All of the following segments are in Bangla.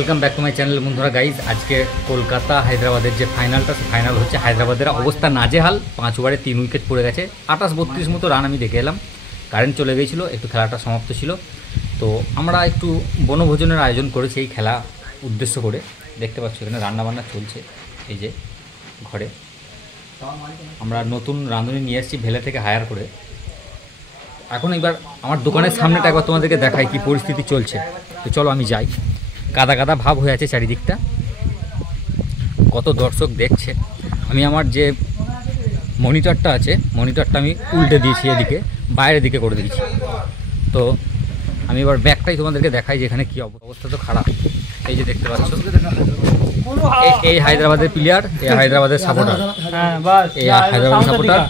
Welcome back to my channel বন্ধুরা। গাইজ আজকে কলকাতা হায়দ্রাবাদের যে ফাইনালটা, সে ফাইনাল হচ্ছে। হায়দ্রাবাদের অবস্থা নাজেহাল, 5 ওভারে 3 উইকেট পড়ে গেছে। 28-32 মতো রান আমি দেখে এলাম। কারেন্ট চলে গিয়েছিলো, একটু খেলাটা সমাপ্ত ছিল। তো আমরা একটু বনভোজনের আয়োজন করেছি এই খেলা উদ্দেশ্য করে। দেখতে পাচ্ছ এখানে রান্নাবান্না চলছে। এই যে ঘরে আমরা নতুন রাঁধুনি নিয়ে এসেছি ভেলে থেকে হায়ার করে। এখন এবার আমার দোকানের সামনেটা একবার তোমাদেরকে দেখাই কি পরিস্থিতি চলছে। তো চলো আমি যাই। কাদা কাদা ভাব হয়ে আছে চারিদিকটা, কত দর্শক দেখছে। আমি আমার যে মনিটরটা আছে, মনিটরটা আমি উল্টে দিয়েছি, এদিকে বাইরের দিকে করে দিয়েছি। তো আমি এবার ব্যাকটাই তোমাদেরকে দেখাই যে এখানে কী অবস্থা। তো খারাপ। এই যে দেখতে পাচ্ছ, এই হায়দ্রাবাদের প্লেয়ার, এই হায়দ্রাবাদের সাপোর্টার, এই হায়দ্রাবাদের সাপোর্টার।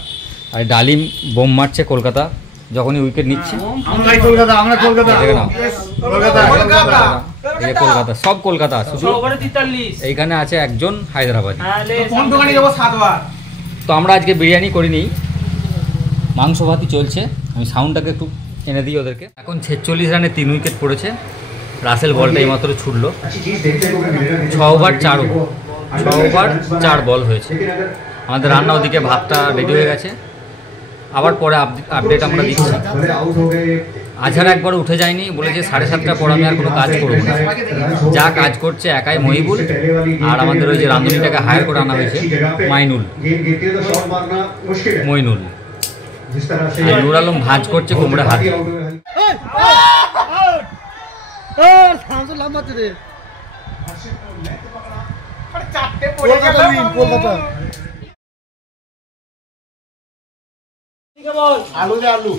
আর ডালিম বোম মারছে কলকাতা যখনই উইকেট নিচ্ছে। কলকাতা, সব কলকাতা, শুধু এইখানে আছে একজন হায়দ্রাবাদী। তো আমরা আজকে বিরিয়ানি করিনি, মাংস ভাতই চলছে। আমি সাউন্ডটাকে একটু এনে দিই ওদেরকে। এখন 46 রানে 3 উইকেট পড়েছে। রাসেল বলটা এইমাত্র ছুটলো। 6 ওভার 4 বল হয়েছে। আমাদের রান্না ওদিকে ভাতটা রেডি হয়ে গেছে। আবার পরে আপডেট আমরা দিচ্ছি। আজহার একবার উঠে যায়নি, বলেছে 7:30টার পর আমি আর কোনো কাজ করবো না। যা কাজ করছে একাই মহিবুল, আর আমাদের ওই যে রাঁধুনিটাকে হায়ার করে আনা হয়েছে মইনুল। আর নুর আলম ভাজ করছে কুমড়ে হাত।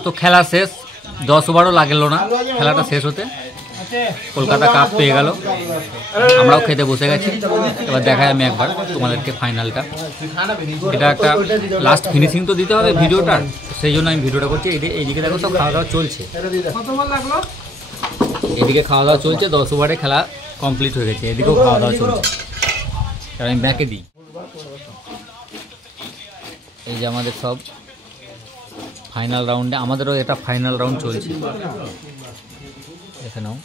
তো খেলা শেষ, 10 ওভারও লাগলো না খেলাটা শেষ হতে। কলকাতা কাপ পেয়ে গেল। আমরাও খেতে বসে গেছি। এবার দেখাই আমি একবার তোমাদেরকে ফাইনালটা। এটা একটা লাস্ট ফিনিশিং তো দিতে হবে ভিডিওটার, সেই জন্য আমি ভিডিওটা করছি। এইদিকে দেখো সব খাওয়া দাওয়া চলছে, এদিকে খাওয়া দাওয়া চলছে। 10 ওভারে খেলা কমপ্লিট হয়ে গেছে, এদিকেও খাওয়া দাওয়া চলছে। এবার আমি ব্যাকে দিই। এই যে আমাদের সব ফাইনাল রাউন্ডে, আমাদেরও এটা ফাইনাল রাউন্ড চলছে। দেখে নাও।